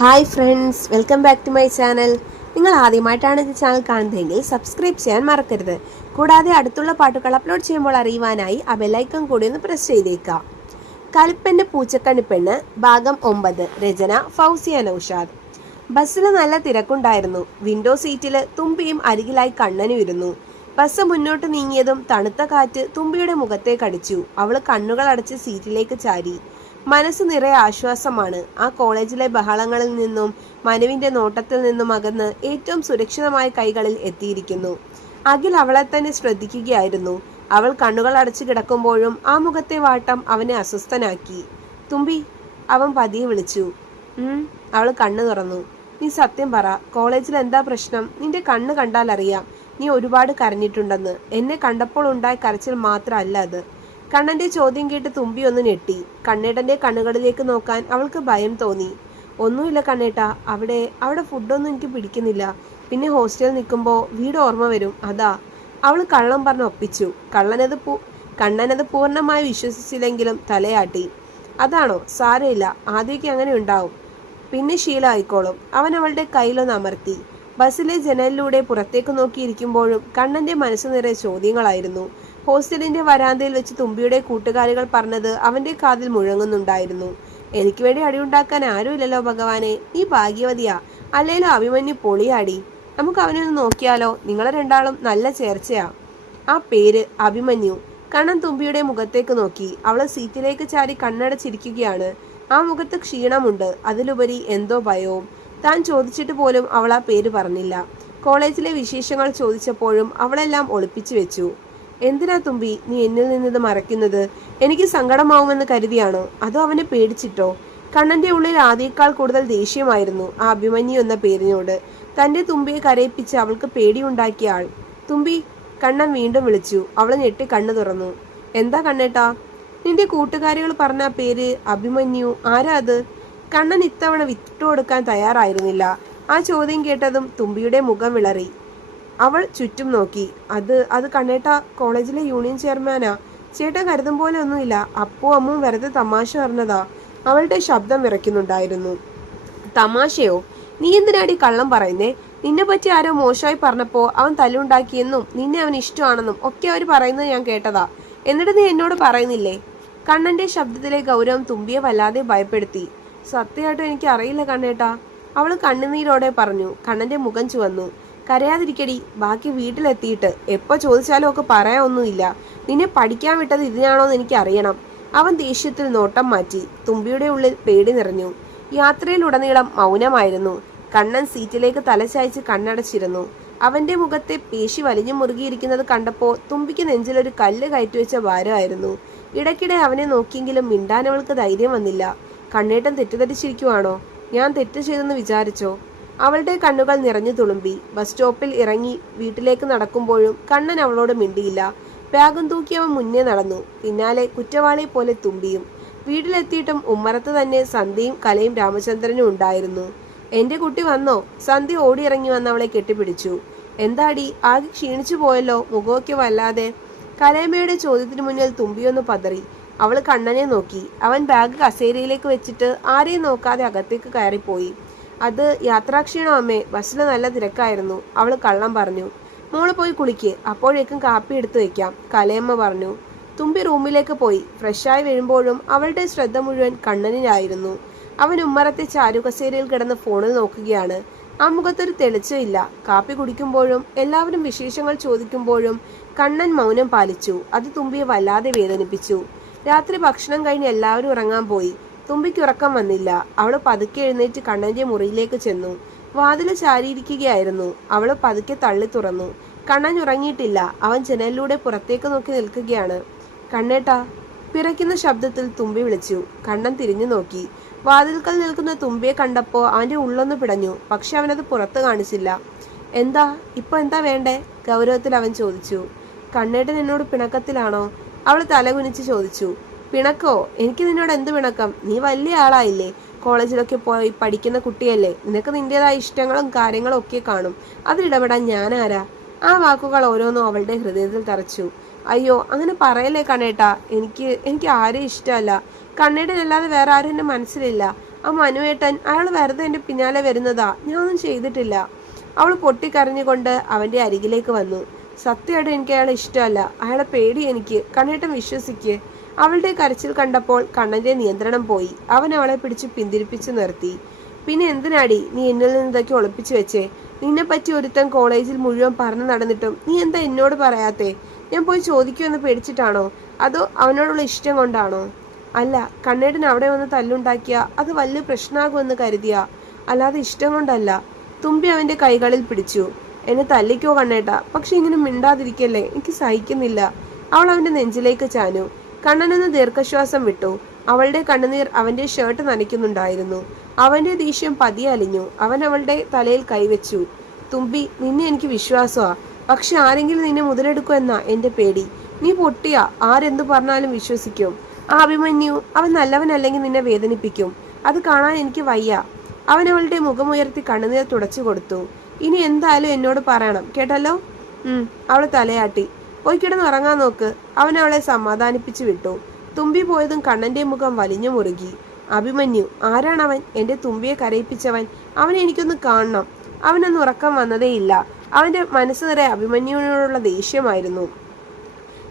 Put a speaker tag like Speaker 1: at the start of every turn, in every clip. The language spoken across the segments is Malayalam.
Speaker 1: Hi friends welcome back to my channel. നിങ്ങൾ ആദ്യമായിട്ടാണ് ഈ ചാനൽ കാണുന്നതെങ്കിൽ സബ്സ്ക്രൈബ് ചെയ്യാൻ മറക്കരുത്. കൂടാതെ അടുത്തുള്ള പാട്ടുകൾ അപ്ലോഡ് ചെയ്യുമ്പോൾ അറിയുവാനായി ആ ബെല്ലൈക്കൺ കൂടി ഒന്ന് പ്രസ് ചെയ്തേക്കാം കലിപ്പന്റെ പൂച്ചക്കണിപ്പെണ്ണ് ഭാഗം ഒമ്പത് രചന ഫൗസിയ നൌഷാദ്. ബസ്സിൽ നല്ല തിരക്കുണ്ടായിരുന്നു. വിൻഡോ സീറ്റിൽ തുമ്പിയും അരികിലായി കണ്ണനും ഇരുന്നു. ബസ് മുന്നോട്ട് നീങ്ങിയതും തണുത്ത കാറ്റ് തുമ്പിയുടെ മുഖത്തേക്കടിച്ചു അവൾ കണ്ണുകൾ അടച്ച് സീറ്റിലേക്ക് ചാരി. മനസ്സ് നിറയെ ആശ്വാസമാണ്. ആ കോളേജിലെ ബഹളങ്ങളിൽ നിന്നും മനുവിന്റെ നോട്ടത്തിൽ നിന്നും അകന്ന് ഏറ്റവും സുരക്ഷിതമായ കൈകളിൽ എത്തിയിരിക്കുന്നു. അഖിൽ അവളെ തന്നെ ശ്രദ്ധിക്കുകയായിരുന്നു. അവൾ കണ്ണുകൾ അടച്ചു കിടക്കുമ്പോഴും ആ മുഖത്തെ വാട്ടം അവനെ അസ്വസ്ഥനാക്കി. തുമ്പി അവൻ പതിയെ വിളിച്ചു. അവൾ കണ്ണു തുറന്നു. നീ സത്യം പറ കോളേജിൽ എന്താ പ്രശ്നം? നിന്റെ കണ്ണ് കണ്ടാൽ അറിയാം. നീ ഒരുപാട് കരഞ്ഞിട്ടുണ്ടെന്ന്. എന്നെ കണ്ടപ്പോൾ ഉണ്ടായ കരച്ചിൽ മാത്രമല്ല അത്. കണ്ണന്റെ ചോദ്യം കേട്ട് തുമ്പി ഒന്ന് ഞെട്ടി. കണ്ണേട്ടന്റെ കണ്ണുകളിലേക്ക് നോക്കാൻ അവൾക്ക് ഭയം തോന്നി. ഒന്നുമില്ല കണ്ണേട്ട അവിടെ അവിടെ ഫുഡൊന്നും എനിക്ക് പിടിക്കുന്നില്ല. പിന്നെ ഹോസ്റ്റലിൽ നിൽക്കുമ്പോൾ വീട് ഓർമ്മ വരും അതാ. അവൾ കള്ളം പറഞ്ഞ് ഒപ്പിച്ചു. കള്ളനത് പൂ കണ്ണനത് പൂർണമായി വിശ്വസിച്ചില്ലെങ്കിലും തലയാട്ടി. അതാണോ? സാരമില്ല. ആദ്യമൊക്കെ അങ്ങനെ ഉണ്ടാവും. പിന്നെ ശീലമായിക്കോളും. അവൻ അവളുടെ കയ്യിലൊന്ന് അമർത്തി. ബസ്സിലെ ജനലിലൂടെ പുറത്തേക്ക് നോക്കിയിരിക്കുമ്പോഴും കണ്ണന്റെ മനസ്സ് നിറയെ ചോദ്യങ്ങളായിരുന്നു. ഹോസ്റ്റലിന്റെ വരാന്തയിൽ വെച്ച് തുമ്പിയുടെ കൂട്ടുകാരികൾ പറഞ്ഞത് അവന്റെ കാതിൽ മുഴങ്ങുന്നുണ്ടായിരുന്നു. എനിക്ക് വേണ്ടി അടിയുണ്ടാക്കാൻ ആരുമില്ലല്ലോ ഭഗവാനെ നീ ഭാഗ്യവതിയാ. അല്ലേലോ അഭിമന്യു പൊളിയാടി. നമുക്ക് അവനെ ഒന്ന് നോക്കിയാലോ? നിങ്ങളെ രണ്ടാളും നല്ല ചേർച്ചയാ. ആ പേര് അഭിമന്യു. കണ്ണൻ തുമ്പിയുടെ മുഖത്തേക്ക് നോക്കി. അവൾ സീറ്റിലേക്ക് ചാരി കണ്ണടച്ചിരിക്കുകയാണ്. ആ മുഖത്ത് ക്ഷീണമുണ്ട്. അതിലുപരി എന്തോ ഭയവും. താൻ ചോദിച്ചിട്ട് പോലും അവൾ ആ പേര് പറഞ്ഞില്ല. കോളേജിലെ വിശേഷങ്ങൾ ചോദിച്ചപ്പോഴും അവളെല്ലാം ഒളിപ്പിച്ചു വെച്ചു. എന്തിനാ തുമ്പി? നീ എന്നിൽ നിന്നത് മറയ്ക്കുന്നത്? എനിക്ക് സങ്കടമാവുമെന്ന് കരുതിയാണോ? അതോ അവനെ പേടിച്ചിട്ടോ? കണ്ണന്റെ ഉള്ളിൽ ആദ്യേക്കാൾ കൂടുതൽ ദേഷ്യമായിരുന്നു ആ അഭിമന്യു എന്ന പേരിനോട്. തന്റെ തുമ്പിയെ കരയിപ്പിച്ച് അവൾക്ക് പേടിയുണ്ടാക്കിയ ആൾ. തുമ്പി കണ്ണൻ വീണ്ടും വിളിച്ചു. അവൾ ഞെട്ടി കണ്ണു തുറന്നു. എന്താ കണ്ണേട്ടാ? നിന്റെ കൂട്ടുകാരികൾ പറഞ്ഞ പേര് അഭിമന്യു ആരാ അത്? കണ്ണൻ ഇത്തവണ വിട്ടുകൊടുക്കാൻ തയ്യാറായിരുന്നില്ല. ആ ചോദ്യം കേട്ടതും തുമ്പിയുടെ മുഖം വിളറി. അവൾ ചുറ്റും നോക്കി. അത് അത് കണ്ണേട്ട കോളേജിലെ യൂണിയൻ ചെയർമാനാ. ചേട്ടൻ കരുതും പോലെ ഒന്നുമില്ല. അപ്പോ അമ്മും വെറുതെ തമാശ പറഞ്ഞതാ. അവളുടെ ശബ്ദം വിറയ്ക്കുന്നുണ്ടായിരുന്നു. തമാശയോ? നീ എന്തിനാടി കള്ളം പറയുന്നേ? നിന്നെ പറ്റി ആരോ മോശമായി പറഞ്ഞപ്പോ അവൻ തല്ലുണ്ടാക്കിയെന്നും നിന്നെ അവൻ ഇഷ്ടമാണെന്നും ഒക്കെ അവർ പറയുന്നത് ഞാൻ കേട്ടതാ. എന്നിട്ട് നീ എന്നോട് പറയുന്നില്ലേ? കണ്ണന്റെ ശബ്ദത്തിലെ ഗൗരവം തുമ്പിയെ വല്ലാതെ ഭയപ്പെടുത്തി. സത്യമായിട്ടും എനിക്ക് അറിയില്ല കണ്ണേട്ടാ. അവൾ കണ്ണുനീരോടെ പറഞ്ഞു. കണ്ണന്റെ മുഖം ചുവന്നു. കരയാതിരിക്കടി. ബാക്കി വീട്ടിലെത്തിയിട്ട് എപ്പോൾ ചോദിച്ചാലും ഒക്കെ പറയാനൊന്നുമില്ല. നിന്നെ പഠിക്കാൻ വിട്ടത് ഇതിനാണോ എന്ന് എനിക്കറിയണം. അവൻ ദേഷ്യത്തിൽ നോട്ടം മാറ്റി തുമ്പിയുടെ ഉള്ളിൽ പേടി നിറഞ്ഞു. യാത്രയിലുടനീളം മൗനമായിരുന്നു. കണ്ണൻ സീറ്റിലേക്ക് തലചായ്ച്ച് കണ്ണടച്ചിരുന്നു. അവന്റെ മുഖത്തെ പേശി വലിഞ്ഞു മുറുകിയിരിക്കുന്നത് കണ്ടപ്പോൾ തുമ്പിക്ക് നെഞ്ചിലൊരു കല്ല് കയറ്റിവെച്ച ഭാരമായിരുന്നു. ഇടയ്ക്കിടെ അവനെ നോക്കിയെങ്കിലും മിണ്ടാൻ അവൾക്ക് ധൈര്യം വന്നില്ല. കണ്ണേട്ടൻ തെറ്റിദ്ധരിച്ചിരിക്കുവാണോ? ഞാൻ തെറ്റ് ചെയ്തെന്ന് വിചാരിച്ചോ? അവളുടെ കണ്ണുകൾ നിറഞ്ഞു തുളുമ്പി. ബസ് സ്റ്റോപ്പിൽ ഇറങ്ങി വീട്ടിലേക്ക് നടക്കുമ്പോഴും കണ്ണൻ അവളോട് മിണ്ടിയില്ല. ബാഗും തൂക്കി അവൻ മുന്നേ നടന്നു. പിന്നാലെ കുറ്റവാളി പോലെ തുമ്പിയും. വീട്ടിലെത്തിയിട്ടും ഉമ്മറത്ത് തന്നെ സന്ധ്യയും കലയും രാമചന്ദ്രനും ഉണ്ടായിരുന്നു. എന്റെ കുട്ടി വന്നോ? സന്ധ്യ ഓടിയിറങ്ങി വന്ന് അവളെ കെട്ടിപ്പിടിച്ചു. എന്താടി? ആകെ ക്ഷീണിച്ചു പോയല്ലോ. മുഖമൊക്കെ വല്ലാതെ. കലയമ്മയുടെ ചോദ്യത്തിന് മുന്നിൽ തുമ്പിയൊന്ന് പതറി. അവൾ കണ്ണനെ നോക്കി. അവൻ ബാഗ് കസേരയിലേക്ക് വെച്ചിട്ട് ആരെയും നോക്കാതെ അകത്തേക്ക് കയറിപ്പോയി. അത് യാത്രാക്ഷീണം അമ്മേ ബസ്സിൽ നല്ല തിരക്കായിരുന്നു. അവൾ കള്ളം പറഞ്ഞു. മോൾ പോയി കുളിക്ക്. അപ്പോഴേക്കും കാപ്പി എടുത്തു വെക്കാം കലയമ്മ പറഞ്ഞു. തുമ്പി റൂമിലേക്ക് പോയി. ഫ്രഷായി വരുമ്പോഴും അവളുടെ ശ്രദ്ധ മുഴുവൻ കണ്ണനിലായിരുന്നു. അവൻ ഉമ്മറത്തെ ചാരുകസേരയിൽ കിടന്ന് ഫോണിൽ നോക്കുകയാണ്. ആ മുഖത്തൊരു തെളിച്ചമില്ല കാപ്പി കുടിക്കുമ്പോഴും എല്ലാവരും വിശേഷങ്ങൾ ചോദിക്കുമ്പോഴും കണ്ണൻ മൗനം പാലിച്ചു. അത് തുമ്പിയെ വല്ലാതെ വേദനിപ്പിച്ചു. രാത്രി ഭക്ഷണം കഴിഞ്ഞ് എല്ലാവരും ഉറങ്ങാൻ പോയി. തുമ്പിക്ക് ഉറക്കം വന്നില്ല. അവൾ പതുക്കെ എഴുന്നേറ്റ് കണ്ണന്റെ മുറിയിലേക്ക് ചെന്നു. വാതിൽ ചാരിയിരിക്കുകയായിരുന്നു. അവൾ പതുക്കെ തള്ളി തുറന്നു. കണ്ണൻ ഉറങ്ങിയിട്ടില്ല. അവൻ ജനലിലൂടെ പുറത്തേക്ക് നോക്കി നിൽക്കുകയാണ്. കണ്ണേട്ട പിറയ്ക്കുന്ന ശബ്ദത്തിൽ തുമ്പി വിളിച്ചു. കണ്ണൻ തിരിഞ്ഞു നോക്കി. വാതിൽക്കൽ നിൽക്കുന്ന തുമ്പിയെ കണ്ടപ്പോൾ അവന്റെ ഉള്ളൊന്ന് പിടഞ്ഞു. പക്ഷെ അവനത് പുറത്ത് കാണിച്ചില്ല. എന്താ? ഇപ്പൊ എന്താ വേണ്ടേ? ഗൗരവത്തിൽ അവൻ ചോദിച്ചു. കണ്ണേട്ടൻ എന്നോട് പിണക്കത്തിലാണോ? അവൾ തലകുനിച്ച് ചോദിച്ചു. പിണക്കോ? എനിക്ക് നിന്നോട് എന്ത് പിണക്കം? നീ വലിയ ആളായില്ലേ? കോളേജിലൊക്കെ പോയി പഠിക്കുന്ന കുട്ടിയല്ലേ? നിനക്ക് നിന്റേതായ ഇഷ്ടങ്ങളും കാര്യങ്ങളും ഒക്കെ കാണും. അതിലിടപെടാൻ ഞാനാരാ? ആ വാക്കുകൾ ഓരോന്നും അവളുടെ ഹൃദയത്തിൽ തറച്ചു. അയ്യോ അങ്ങനെ പറയല്ലേ കണ്ണേട്ടാ? എനിക്ക് എനിക്ക് ആരെയും ഇഷ്ടമല്ല. കണ്ണേട്ടനല്ലാതെ വേറെ ആരും എന്റെ മനസ്സിലില്ല. ആ മനുവേട്ടൻ അയാൾ വെറുതെ എന്റെ പിന്നാലെ വരുന്നതാ. ഞാനൊന്നും ചെയ്തിട്ടില്ല. അവൾ പൊട്ടിക്കരഞ്ഞുകൊണ്ട് അവന്റെ അരികിലേക്ക് വന്നു. സത്യമായിട്ട് എനിക്ക് അയാളെ ഇഷ്ടമല്ല. അയാളെ പേടി എനിക്ക്. കണ്ണേട്ടൻ വിശ്വസിക്ക്. അവളുടെ കരച്ചിൽ കണ്ടപ്പോൾ കണ്ണന്റെ നിയന്ത്രണം പോയി. അവൻ അവളെ പിടിച്ച് പിന്തിരിപ്പിച്ചു നിർത്തി. പിന്നെ എന്തിനാടി? നീ എന്നിൽ നിന്നൊക്കെ ഒളിപ്പിച്ചു വെച്ചേ? നിന്നെ പറ്റി ഒരുത്തൻ കോളേജിൽ മുഴുവൻ പറഞ്ഞു നടന്നിട്ടും നീ എന്താ എന്നോട് പറയാത്തേ? ഞാൻ പോയി ചോദിക്കുമെന്ന് പേടിച്ചിട്ടാണോ? അതോ അവനോടുള്ള ഇഷ്ടം കൊണ്ടാണോ? അല്ല കണ്ണേടൻ അവിടെ വന്ന് തല്ലുണ്ടാക്കിയ അത് വലിയ പ്രശ്നമാകുമെന്ന് കരുതിയ. അല്ലാതെ ഇഷ്ടം കൊണ്ടല്ല. തുമ്പി അവന്റെ കൈകളിൽ പിടിച്ചു. എന്നെ തല്ലിക്കോ കണ്ണേട്ട? പക്ഷെ ഇങ്ങനെ മിണ്ടാതിരിക്കല്ലേ? എനിക്ക് സഹിക്കുന്നില്ല. അവൾ അവന്റെ നെഞ്ചിലേക്ക് ചാഞ്ഞു. കണ്ണനൊന്ന് ദീർഘശ്വാസം വിട്ടു. അവളുടെ കണ്ണുനീർ അവന്റെ ഷർട്ട് നനയ്ക്കുന്നുണ്ടായിരുന്നു. അവന്റെ ദേഷ്യം പതിയെ അലിഞ്ഞു. അവൻ അവളുടെ തലയിൽ കൈവച്ചു. തുമ്പി നിന്നെ എനിക്ക് വിശ്വാസമാ. പക്ഷെ ആരെങ്കിലും നിന്നെ മുതലെടുക്കുമെന്നാ എന്റെ പേടി. നീ പൊട്ടിയാ. ആരെന്തു പറഞ്ഞാലും വിശ്വസിക്കും. ആ അഭിമന്യു അവൻ നല്ലവനല്ലെങ്കിൽ നിന്നെ വേദനിപ്പിക്കും. അത് കാണാൻ എനിക്ക് വയ്യ. അവൻ അവളുടെ മുഖമുയർത്തി കണ്ണുനീർ തുടച്ചു കൊടുത്തു. ഇനി എന്തായാലും എന്നോട് പറയണം. കേട്ടല്ലോ? അവൾ തലയാട്ടി. പോയി കിടന്ന് ഉറങ്ങാൻ നോക്ക്. അവൻ അവളെ സമാധാനിപ്പിച്ചു വിട്ടു. തുമ്പി പോയതും കണ്ണന്റെ മുഖം വലിഞ്ഞു മുറുകി. അഭിമന്യു ആരാണവൻ? എന്റെ തുമ്പിയെ കരയിപ്പിച്ചവൻ. അവനെ എനിക്കൊന്ന് കാണണം. അവനൊന്ന് ഉറക്കം വന്നതേയില്ല അവന്റെ മനസ്സ് നിറയെ അഭിമന്യുവിനോടുള്ള ദേഷ്യമായിരുന്നു.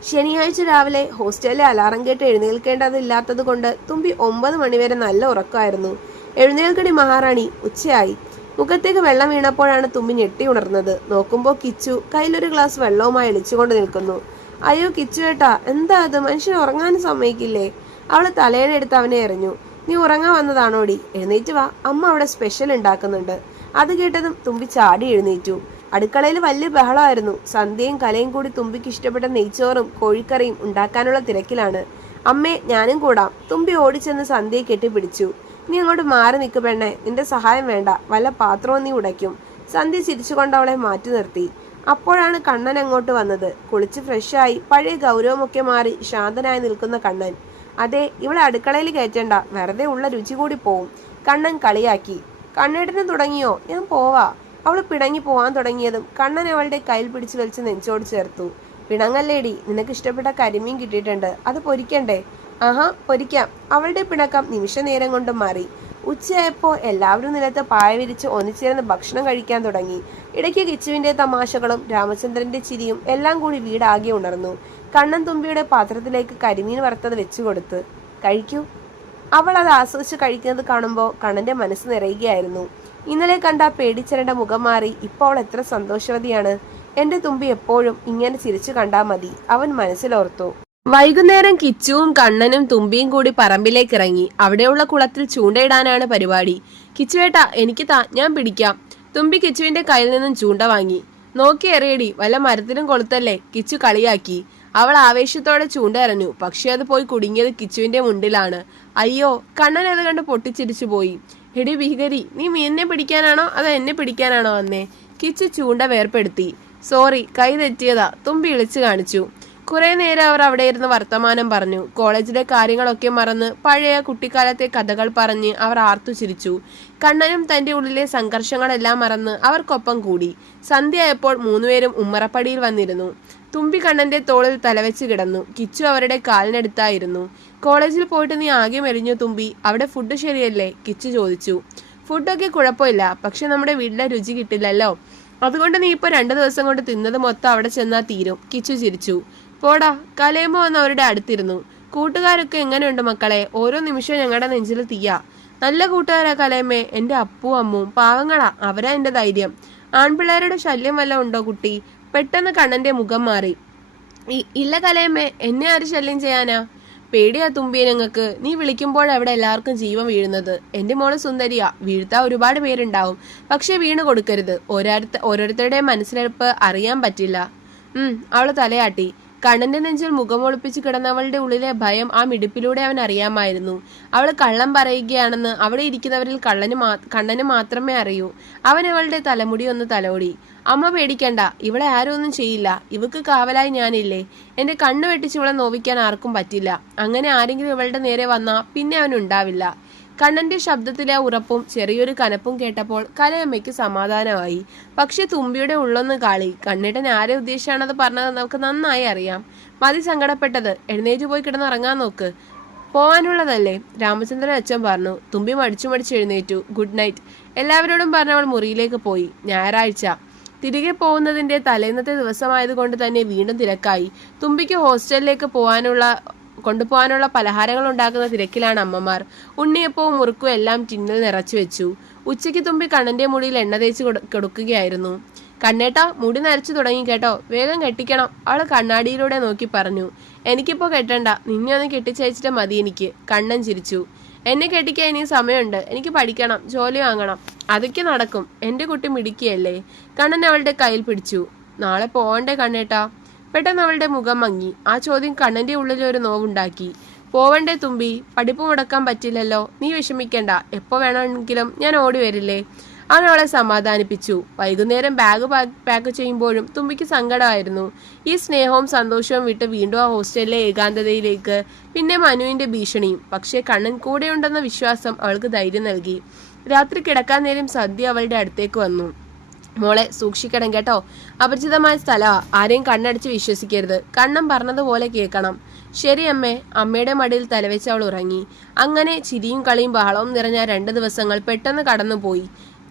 Speaker 1: ശനിയാഴ്ച രാവിലെ ഹോസ്റ്റലിലെ അലാറം കേട്ട് എഴുന്നേൽക്കേണ്ടതില്ലാത്തത് കൊണ്ട് തുമ്പി ഒമ്പത് മണിവരെ നല്ല ഉറക്കമായിരുന്നു. എഴുന്നേൽക്കടി മഹാറാണി ഉച്ചയായി. മുഖത്തേക്ക് വെള്ളം വീണപ്പോഴാണ് തുമ്മി ഞെട്ടി ഉണർന്നത്. നോക്കുമ്പോൾ കിച്ചു കയ്യിലൊരു ഗ്ലാസ് വെള്ളവുമായി എളിച്ചുകൊണ്ട് നിൽക്കുന്നു. അയ്യോ കിച്ചു ഏട്ടാ എന്താ അത്? മനുഷ്യൻ ഉറങ്ങാനും സമ്മതിക്കില്ലേ? അവൾ അവൾ തലേണെടുത്ത് അവനെ എറിഞ്ഞു. നീ ഉറങ്ങാൻ വന്നതാണോടി? എഴുന്നേറ്റ് വാ. അമ്മ അവിടെ സ്പെഷ്യൽ ഉണ്ടാക്കുന്നുണ്ട്. അത് കേട്ടതും തുമ്പി ചാടി എഴുന്നേറ്റു. അടുക്കളയിൽ വലിയ ബഹളമായിരുന്നു. സന്ധ്യയും കലയും കൂടി തുമ്പിക്ക് ഇഷ്ടപ്പെട്ട നെയ്ച്ചോറും കോഴിക്കറിയും ഉണ്ടാക്കാനുള്ള തിരക്കിലാണ്. അമ്മേ ഞാനും കൂടാം. തുമ്പി ഓടിച്ചെന്ന് സന്ധ്യയെ കെട്ടിപ്പിടിച്ചു. നീ അങ്ങോട്ട് മാറി നിൽക്ക് പെണ്ണെ. നിന്റെ സഹായം വേണ്ട. വല്ല പാത്രവും നീ ഉടയ്ക്കും. സന്ധ്യ ചിരിച്ചുകൊണ്ട് അവളെ മാറ്റി നിർത്തി. അപ്പോഴാണ് കണ്ണൻ അങ്ങോട്ട് വന്നത്. കുളിച്ച് ഫ്രഷായി പഴയ ഗൗരവമൊക്കെ മാറി ശാന്തനായി നിൽക്കുന്ന കണ്ണൻ. അതെ ഇവിടെ അടുക്കളയിൽ കയറ്റണ്ട. വെറുതെ ഉള്ള രുചി കൂടി പോവും. കണ്ണൻ കളിയാക്കി. കണ്ണേട്ടന് തുടങ്ങിയോ? ഞാൻ പോവാ. അവൾ പിണങ്ങി പോവാൻ തുടങ്ങിയതും കണ്ണൻ അവളുടെ കയ്യിൽ പിടിച്ചു വലിച്ച് നെഞ്ചോട് ചേർത്തു. പിണങ്ങല്ലേടി. നിനക്ക് ഇഷ്ടപ്പെട്ട കരിമീൻ കിട്ടിയിട്ടുണ്ട്. അത് പൊരിക്കണ്ടേ? ആഹാ പൊരിക്കാം. അവളുടെ പിണക്കം നിമിഷനേരം കൊണ്ട് മാറി. ഉച്ചയായപ്പോൾ എല്ലാവരും നിലത്ത് പായ വിരിച്ച് ഒന്നിച്ചേർന്ന് ഭക്ഷണം കഴിക്കാൻ തുടങ്ങി. ഇടയ്ക്ക് കിച്ചുവിന്റെ തമാശകളും രാമചന്ദ്രന്റെ ചിരിയും എല്ലാം കൂടി വീടാകെ ഉണർന്നു. കണ്ണൻ തുമ്പിയുടെ പാത്രത്തിലേക്ക് കരിമീൻ വറുത്തത് വെച്ചു കൊടുത്ത് കഴിക്കൂ. അവൾ അത് ആസ്വദിച്ച് കഴിക്കുന്നത് കാണുമ്പോൾ കണ്ണന്റെ മനസ്സ് നിറയുകയായിരുന്നു. ഇന്നലെ കണ്ട പേടിച്ചരണ്ട മുഖം മാറി ഇപ്പോൾ അവൾ എത്ര സന്തോഷവതിയാണ്. എന്റെ തുമ്പി എപ്പോഴും ഇങ്ങനെ ചിരിച്ചു കണ്ടാൽ മതി അവൻ മനസ്സിലോർത്തു. വൈകുന്നേരം കിച്ചുവും കണ്ണനും തുമ്പിയും കൂടി പറമ്പിലേക്ക് ഇറങ്ങി അവിടെയുള്ള കുളത്തിൽ ചൂണ്ടയിടാനാണ് പരിപാടി. കിച്ചുവേട്ടാ എനിക്ക് താ ഞാൻ പിടിക്കാം. തുമ്പി കിച്ചുവിന്റെ കയ്യിൽ നിന്നും ചൂണ്ട വാങ്ങി. നോക്കി എറിയടി വല്ല മരത്തിലും കൊളുത്തല്ലേ? കിച്ചു കളിയാക്കി. അവൾ ആവേശത്തോടെ ചൂണ്ട എറിഞ്ഞു. പക്ഷെ അത് പോയി കുടുങ്ങിയത് കിച്ചുവിന്റെ മുണ്ടിലാണ്. അയ്യോ കണ്ണൻ അത് കണ്ട് പൊട്ടിച്ചിരിച്ചു പോയി. എടി ഭീകരി നീ മീനിനെ പിടിക്കാനാണോ അതോ എന്നെ പിടിക്കാനാണോ വന്നേ? കിച്ചു ചൂണ്ട വേർപ്പെടുത്തി. സോറി കൈ തെറ്റിയതാ. തുമ്പി ഇളിച്ചു കാണിച്ചു. കുറെ നേരം അവർ അവിടെ ഇരുന്ന് വർത്തമാനം പറഞ്ഞു. കോളേജിലെ കാര്യങ്ങളൊക്കെ മറന്ന് പഴയ കുട്ടിക്കാലത്തെ കഥകൾ പറഞ്ഞ് അവർ ആർത്തു ചിരിച്ചു. കണ്ണനും തന്റെ ഉള്ളിലെ സംഘർഷങ്ങളെല്ലാം മറന്ന് അവർക്കൊപ്പം കൂടി. സന്ധ്യയായപ്പോൾ മൂന്നുപേരും ഉമ്മറപ്പടിയിൽ വന്നിരുന്നു. തുമ്പി കണ്ണന്റെ തോളിൽ തലവെച്ച് കിടന്നു. കിച്ചു അവരുടെ കാലിനടുത്തായിരുന്നു. കോളേജിൽ പോയിട്ട് നീ ആകെ മെലിഞ്ഞു തുമ്പി. അവിടെ ഫുഡ് ശരിയല്ലേ? കിച്ചു ചോദിച്ചു. ഫുഡൊക്കെ കുഴപ്പമില്ല. പക്ഷെ നമ്മുടെ വീട്ടിലെ രുചി കിട്ടില്ലല്ലോ. അതുകൊണ്ട് നീ ഇപ്പൊ രണ്ടു ദിവസം കൊണ്ട് തിന്നത് മൊത്തം അവിടെ ചെന്നാ തീരും. കിച്ചു ചിരിച്ചു. പോടാ കലയുമ്പോ വന്ന് അവരുടെ അടുത്തിരുന്നു. കൂട്ടുകാരൊക്കെ എങ്ങനെയുണ്ട് മക്കളെ? ഓരോ നിമിഷവും ഞങ്ങളുടെ നെഞ്ചിൽ തീയാ. നല്ല കൂട്ടുകാരാ കലയമ്മേ. എന്റെ അപ്പു അമ്മും. പാവങ്ങളാ. അവരാ എന്റെ ധൈര്യം. ആൺപിള്ളേരുടെ ശല്യം വല്ല ഉണ്ടോ കുട്ടി? പെട്ടെന്ന് കണ്ണന്റെ മുഖം മാറി. ഇല്ല കലയമ്മേ. എന്നെ ആര് ശല്യം ചെയ്യാനാ? പേടിയാ തുമ്പിയെ ഞങ്ങൾക്ക് നീ വിളിക്കുമ്പോൾ അവിടെ എല്ലാവർക്കും ജീവൻ വീഴുന്നത്. എന്റെ മോൾ സുന്ദരിയാ. വീഴ്ത്താ ഒരുപാട് പേരുണ്ടാവും. പക്ഷെ വീണ് കൊടുക്കരുത്. ഓരോരുത്ത ഓരോരുത്തരുടെയും മനസ്സിലെടുപ്പ് അറിയാൻ പറ്റില്ല. ഉം അവൾ തലയാട്ടി. കണ്ണന്റെ നെഞ്ചിൽ മുഖമൊളിപ്പിച്ച് കിടന്നവളുടെ ഉള്ളിലെ ഭയം ആ മിടിപ്പിലൂടെ അവൻ അറിയാമായിരുന്നു. അവൾ കള്ളം പറയുകയാണെന്ന് അവിടെ ഇരിക്കുന്നവരിൽ കള്ളന് കണ്ണന് മാത്രമേ അറിയൂ. അവൻ അവളുടെ തലമുടി ഒന്ന് തലോടി. അമ്മ പേടിക്കണ്ട ഇവളെ ആരും ഒന്നും ചെയ്യില്ല. ഇവക്ക് കാവലായി ഞാനില്ലേ. എന്റെ കണ്ണു വെട്ടിച്ച് ഇവളെ നോവിക്കാൻ ആർക്കും പറ്റില്ല. അങ്ങനെ ആരെങ്കിലും ഇവളുടെ നേരെ വന്നാ പിന്നെ അവൻ ഉണ്ടാവില്ല. കണ്ണന്റെ ശബ്ദത്തിലെ ഉറപ്പും ചെറിയൊരു കനപ്പും കേട്ടപ്പോൾ കലയമ്മയ്ക്ക് സമാധാനമായി. പക്ഷെ തുമ്പിയുടെ ഉള്ളൊന്ന് കാളി. കണ്ണേട്ടൻ ആരെ ഉദ്ദേശിച്ചാണത് പറഞ്ഞത് നമുക്ക് നന്നായി അറിയാം. മതി സങ്കടപ്പെട്ടത്. എഴുന്നേറ്റ് പോയി കിടന്നുറങ്ങാൻ നോക്ക്. പോവാനുള്ളതല്ലേ? രാമചന്ദ്രൻ അച്ഛൻ പറഞ്ഞു. തുമ്പി മടിച്ചു മടിച്ച് എഴുന്നേറ്റു. Good night. എല്ലാവരോടും പറഞ്ഞവൾ മുറിയിലേക്ക് പോയി. ഞായറാഴ്ച. തിരികെ പോകുന്നതിന്റെ തലേന്നത്തെ ദിവസമായതുകൊണ്ട് തന്നെ വീണ്ടും തിരക്കായി. തുമ്പിക്ക് ഹോസ്റ്റലിലേക്ക് പോകാനുള്ള കൊണ്ടുപോകാനുള്ള പലഹാരങ്ങൾ ഉണ്ടാക്കുന്ന തിരക്കിലാണ് അമ്മമാർ. ഉണ്ണിയപ്പവും മുറുക്കും എല്ലാം ടിന്നിൽ നിറച്ചു വെച്ചു. ഉച്ചയ്ക്ക് തുമ്പി കണ്ണന്റെ മുടിയിൽ എണ്ണ തേച്ച് കൊടുക്കുകയായിരുന്നു. കണ്ണേട്ട മുടി നരച്ചു തുടങ്ങി കേട്ടോ. വേഗം കെട്ടിക്കണം. അവൾ കണ്ണാടിയിലൂടെ നോക്കി പറഞ്ഞു. എനിക്കിപ്പോ കെട്ടണ്ട. നിന്നെ ഒന്ന് കെട്ടിച്ചയച്ചിട്ട് മതി എനിക്ക്. കണ്ണൻ ചിരിച്ചു. എന്നെ കെട്ടിക്കാൻ ഇനി സമയമുണ്ട്. എനിക്ക് പഠിക്കണം. ജോലി വാങ്ങണം. അതൊക്കെ നടക്കും. എന്റെ കുട്ടി മിടിക്കുകയല്ലേ കണ്ണൻ അവളുടെ കയ്യിൽ പിടിച്ചു. നാളെ പോവണ്ടേ കണ്ണേട്ടാ? പെട്ടെന്ന് അവളുടെ മുഖം മങ്ങി. ആ ചോദ്യം കണ്ണന്റെ ഉള്ളിൽ ഒരു നോവുണ്ടാക്കി. പോവണ്ടേ തുമ്പി? പഠിപ്പ് മുടക്കാൻ പറ്റില്ലല്ലോ. നീ വിഷമിക്കണ്ട. എപ്പോ വേണമെങ്കിലും ഞാൻ ഓടി വരില്ലേ? അവൻ അവളെ സമാധാനിപ്പിച്ചു. വൈകുന്നേരം ബാഗ് പാക്ക് ചെയ്യുമ്പോഴും തുമ്പിക്ക് സങ്കടമായിരുന്നു. ഈ സ്നേഹവും സന്തോഷവും വിട്ട് വീണ്ടും ആ ഹോസ്റ്റലിലെ ഏകാന്തതയിലേക്ക് പിന്നെ മനുവിന്റെ ഭീഷണിയും. പക്ഷേ കണ്ണൻ കൂടെയുണ്ടെന്ന വിശ്വാസം അവൾക്ക് ധൈര്യം നൽകി. രാത്രി കിടക്കാൻ നേരം സദ്യ അവളുടെ അടുത്തേക്ക് വന്നു. മോളെ സൂക്ഷിക്കണം കേട്ടോ. അപരിചിതമായ സ്ഥലമാ ആരെയും കണ്ണടിച്ച് വിശ്വസിക്കരുത്. കണ്ണം പറഞ്ഞതുപോലെ കേൾക്കണം. ശരി അമ്മേ. അമ്മയുടെ മടിയിൽ തലവെച്ച് അവൾ ഉറങ്ങി. അങ്ങനെ ചിരിയും കളിയും ബഹളവും നിറഞ്ഞ രണ്ട് ദിവസങ്ങൾ പെട്ടെന്ന് കടന്നുപോയി.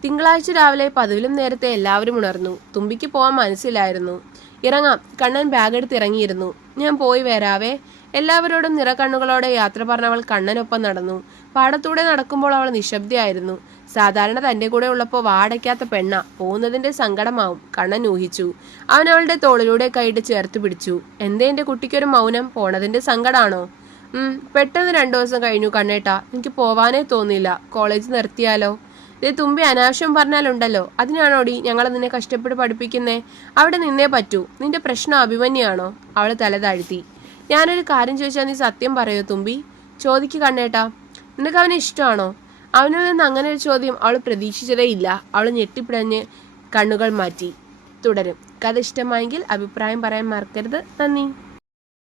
Speaker 1: തിങ്കളാഴ്ച രാവിലെ പതിവിലും നേരത്തെ എല്ലാവരും ഉണർന്നു. തുമ്പിക്ക് പോകാൻ മനസ്സിലായിരുന്നു. ഇറങ്ങാം. കണ്ണൻ ബാഗ് എടുത്ത് ഇറങ്ങിയിരുന്നു. ഞാൻ പോയി വരാവേ. എല്ലാവരോടും നിറക്കണ്ണുകളോടെ യാത്ര പറഞ്ഞവൾ കണ്ണനൊപ്പം നടന്നു. പാടത്തൂടെ നടക്കുമ്പോൾ അവൾ നിശബ്ദയായിരുന്നു. സാധാരണ തന്റെ കൂടെ ഉള്ളപ്പോൾ വാടയ്ക്കാത്ത പെണ്ണ. പോകുന്നതിന്റെ സങ്കടമാവും. കണ്ണൻ ഊഹിച്ചു. അവൻ അവളുടെ തോളിലൂടെ കൈയിട്ട് ചേർത്ത് പിടിച്ചു. എന്തേ എന്റെ കുട്ടിക്കൊരു മൗനം? പോണതിന്റെ സങ്കടാണോ? ഉം പെട്ടെന്ന് രണ്ടു ദിവസം കഴിഞ്ഞു കണ്ണേട്ടാ. എനിക്ക് പോവാനേ തോന്നിയില്ല. കോളേജ് നിർത്തിയാലോ? ദേ തുമ്പി അനാവശ്യം പറഞ്ഞാലുണ്ടല്ലോ. അതിനാണോടി ഞങ്ങൾ നിന്നെ കഷ്ടപ്പെട്ട് പഠിപ്പിക്കുന്നേ? അവിടെ നിന്നേ പറ്റൂ. നിന്റെ പ്രശ്നം അഭിമന്യാണോ? അവൾ തല താഴ്ത്തി. ഞാനൊരു കാര്യം ചോദിച്ചാൽ നീ സത്യം പറയോ തുമ്പി? ചോദിക്ക് കണ്ണേട്ടാ. നിനക്ക് അവനെ ഇഷ്ടമാണോ? അവനിൽ നിന്ന് അങ്ങനെ ഒരു ചോദ്യം അവൾ പ്രതീക്ഷിച്ചതേ ഇല്ല. അവൾ ഞെട്ടിപ്പിടഞ്ഞ് കണ്ണുകൾ മാറ്റി. തുടരും. കഥ ഇഷ്ടമായെങ്കിൽ അഭിപ്രായം പറയാൻ മറക്കരുത്. നന്ദി.